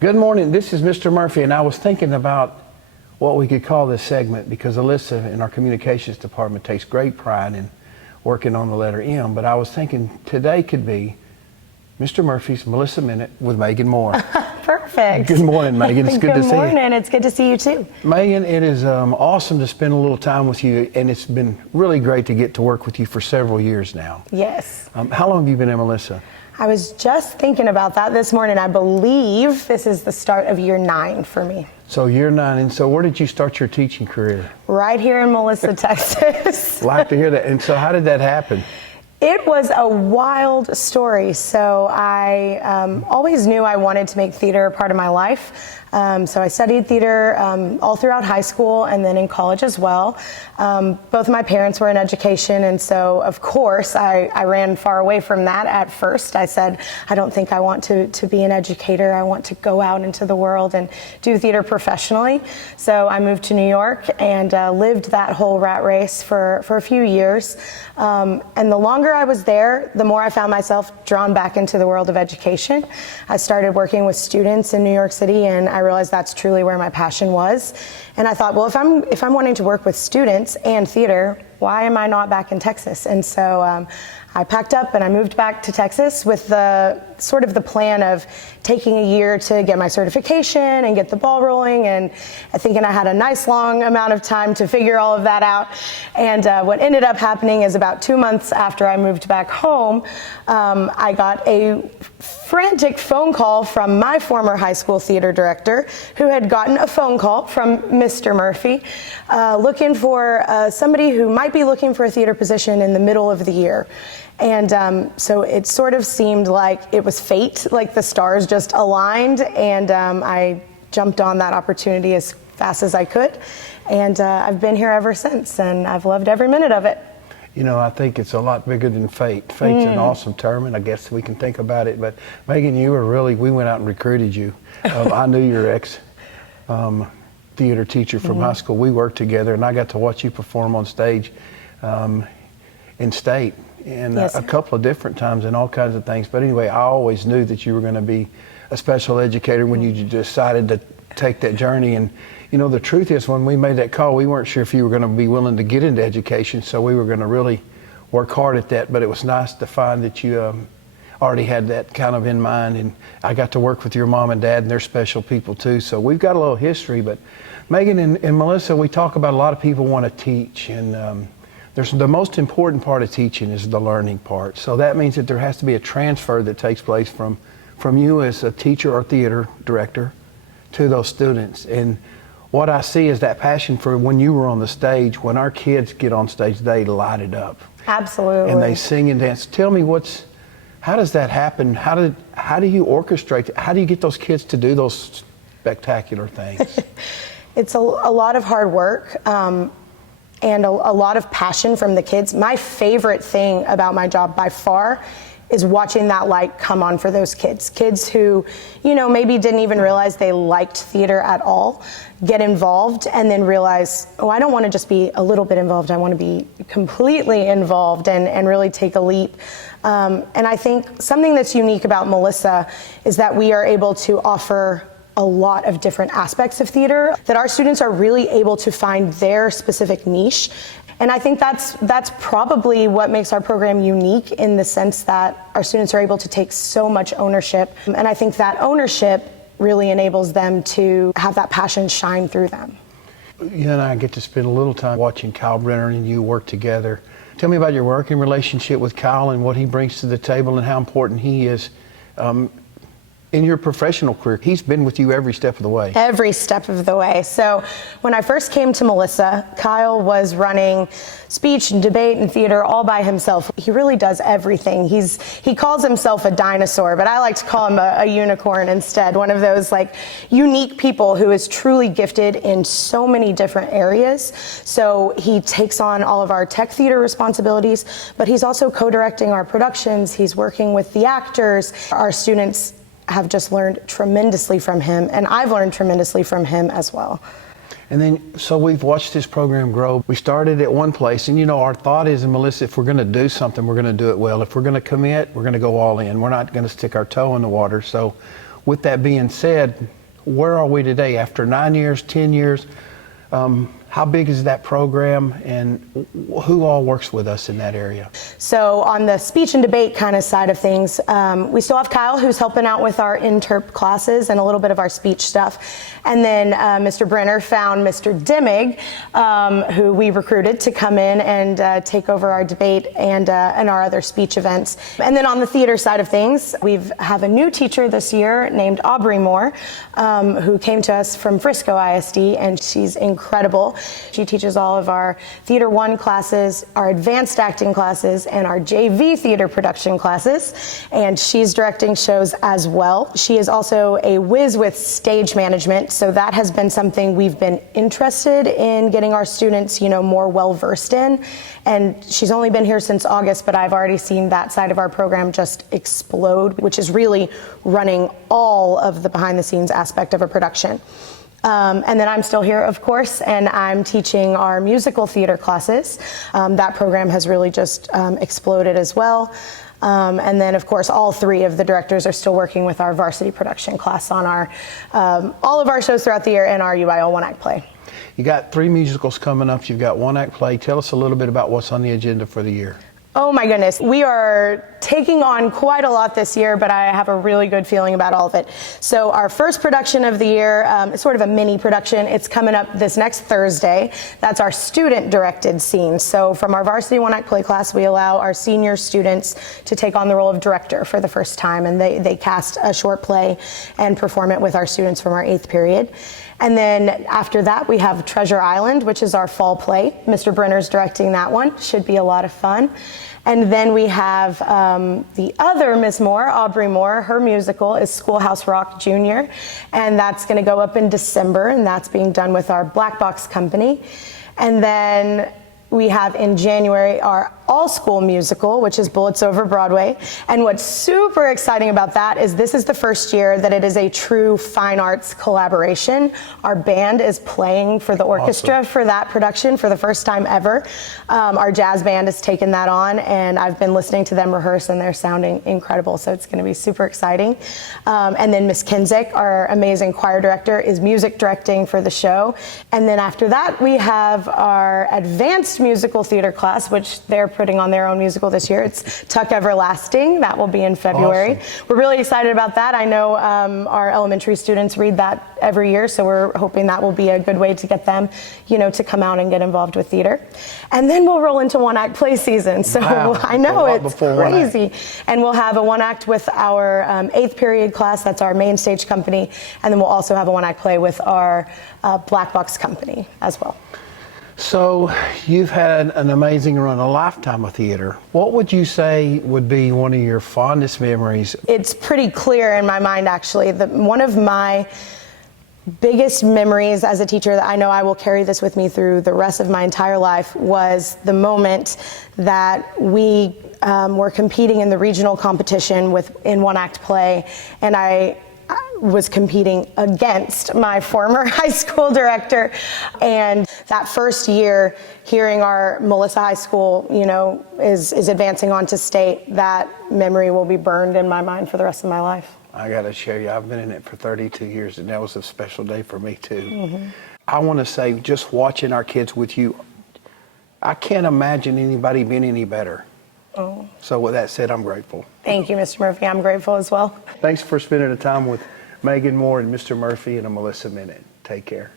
Good morning. This is Mr. Murphy, and I was thinking about what we could call this segment because Alyssa in our communications department takes great pride in working on the letter M. But I was thinking today could be Mr. Murphy's Melissa Minute with Megan Moore. Perfect. Good morning, Megan. It's good to see you. Good morning. It's good to see you too. Megan, it is awesome to spend a little time with you, and it's been really great to get to work with you for several years now. Yes. How long have you been in Melissa? I was just thinking about that this morning. I believe this is the start of year 9 for me. So year 9, and so where did you start your teaching career? Right here in Melissa, Texas. Like to hear that. And so how did that happen? It was a wild story. So I always knew I wanted to make theater a part of my life. So I studied theater all throughout high school and then in college as well. Both of my parents were in education, and so of course I ran far away from that at first. I said, I don't think I want to be an educator. I want to go out into the world and do theater professionally. So I moved to New York and lived that whole rat race for a few years. And the longer I was there, the more I found myself drawn back into the world of education. I started working with students in New York City, and I realized that's truly where my passion was. And I thought, well, if I'm wanting to work with students and theater, why am I not back in Texas? And so I packed up and I moved back to Texas with the sort of the plan of taking a year to get my certification and get the ball rolling, and thinking I had a nice long amount of time to figure all of that out. And what ended up happening is about 2 months after I moved back home, I got a frantic phone call from my former high school theater director, who had gotten a phone call from Mr. Murphy looking for somebody who might be looking for a theater position in the middle of the year. And so it sort of seemed like it was fate, like the stars just aligned, and I jumped on that opportunity as fast as I could, and I've been here ever since, and I've loved every minute of it. You know, I think it's a lot bigger than fate. Fate's an awesome term, and I guess we can think about it, but Megan, we went out and recruited you. I knew your ex-theater teacher from high school. We worked together, and I got to watch you perform on stage in state. And yes, a couple of different times and all kinds of things. But anyway, I always knew that you were going to be a special educator when you decided to take that journey. And, you know, the truth is, when we made that call, we weren't sure if you were going to be willing to get into education, so we were going to really work hard at that. But it was nice to find that you already had that kind of in mind. And I got to work with your mom and dad, and they're special people too. So we've got a little history. But Megan and Melissa, we talk about a lot of people want to teach, and the most important part of teaching is the learning part. So that means that there has to be a transfer that takes place from you as a teacher or theater director to those students. And what I see is that passion for when you were on the stage, when our kids get on stage, they light it up. Absolutely. And they sing and dance. Tell me how does that happen? How do you orchestrate it? How do you get those kids to do those spectacular things? It's a lot of hard work. And a lot of passion from the kids. My favorite thing about my job by far is watching that light come on for those kids who, you know, maybe didn't even realize they liked theater at all, get involved and then realize, oh, I don't want to just be a little bit involved, I want to be completely involved and really take a leap. And I think something that's unique about Melissa is that we are able to offer a lot of different aspects of theater, that our students are really able to find their specific niche. And I think that's probably what makes our program unique, in the sense that our students are able to take so much ownership. And I think that ownership really enables them to have that passion shine through them. You and I get to spend a little time watching Kyle Brenner and you work together. Tell me about your working relationship with Kyle and what he brings to the table and how important he is in your professional career. He's been with you every step of the way. Every step of the way. So when I first came to Melissa, Kyle was running speech and debate and theater all by himself. He really does everything. He calls himself a dinosaur, but I like to call him a unicorn instead. One of those like unique people who is truly gifted in so many different areas. So he takes on all of our tech theater responsibilities, but he's also co-directing our productions. He's working with the actors. Our students have just learned tremendously from him, and I've learned tremendously from him as well. And then, so we've watched this program grow. We started at one place, and you know, our thought is, and Melissa, if we're going to do something, we're going to do it well. If we're going to commit, we're going to go all in. We're not going to stick our toe in the water. So with that being said, where are we today after 9 years, 10 years? How big is that program, and who all works with us in that area? So on the speech and debate kind of side of things, we still have Kyle, who's helping out with our interp classes and a little bit of our speech stuff. And then Mr. Brenner found Mr. Dimmig, who we recruited to come in and take over our debate and our other speech events. And then on the theater side of things, we have a new teacher this year named Aubrey Moore, who came to us from Frisco ISD, and she's incredible. She teaches all of our Theater 1 classes, our advanced acting classes, and our JV theater production classes, and she's directing shows as well. She is also a whiz with stage management, so that has been something we've been interested in getting our students, more well-versed in, and she's only been here since August, but I've already seen that side of our program just explode, which is really running all of the behind-the-scenes aspect of a production. And then I'm still here, of course, and I'm teaching our musical theater classes. That program has really just exploded as well. And then, of course, all three of the directors are still working with our varsity production class on our all of our shows throughout the year and our UIL one-act play. You got 3 musicals coming up. You've got one-act play. Tell us a little bit about what's on the agenda for the year. Oh my goodness, we are taking on quite a lot this year, but I have a really good feeling about all of it. So our first production of the year is sort of a mini production. It's coming up this next Thursday. That's our student-directed scene. So from our varsity one-act play class, we allow our senior students to take on the role of director for the first time, and they cast a short play and perform it with our students from our 8th period. And then after that, we have Treasure Island, which is our fall play. Mr. Brenner's directing that one. Should be a lot of fun. And then we have the other Miss Moore, Aubrey Moore. Her musical is Schoolhouse Rock Jr., and that's going to go up in December, and that's being done with our Black Box Company. And then we have in January our all-school musical, which is Bullets Over Broadway. And what's super exciting about that is this is the first year that it is a true fine arts collaboration. Our band is playing for the orchestra for that production for the first time ever. Our jazz band has taken that on, and I've been listening to them rehearse, and they're sounding incredible, so it's going to be super exciting. And then Miss Kinzik, our amazing choir director, is music directing for the show. And then after that, we have our advanced musical theater class, which they're putting on their own musical this year. It's Tuck Everlasting. That will be in February. Awesome. We're really excited about that. I know our elementary students read that every year, so we're hoping that will be a good way to get them, to come out and get involved with theater. And then we'll roll into one-act play season. So wow. I know it's crazy. One-act. And we'll have a one-act with our 8th period class. That's our main stage company. And then we'll also have a one-act play with our Black Box Company as well. So you've had an amazing run, a lifetime of theater. What would you say would be one of your fondest memories? It's pretty clear in my mind, actually, that one of my biggest memories as a teacher that I know I will carry this with me through the rest of my entire life was the moment that we were competing in the regional competition in one-act play, and I was competing against my former high school director. And that first year, hearing our Melissa High School, is advancing on to state, that memory will be burned in my mind for the rest of my life. I got to share you, I've been in it for 32 years, and that was a special day for me, too. Mm-hmm. I want to say, just watching our kids with you, I can't imagine anybody being any better. Oh. So with that said, I'm grateful. Thank you, Mr. Murphy. I'm grateful as well. Thanks for spending the time with Megan Moore and Mr. Murphy in a Melissa Minute. Take care.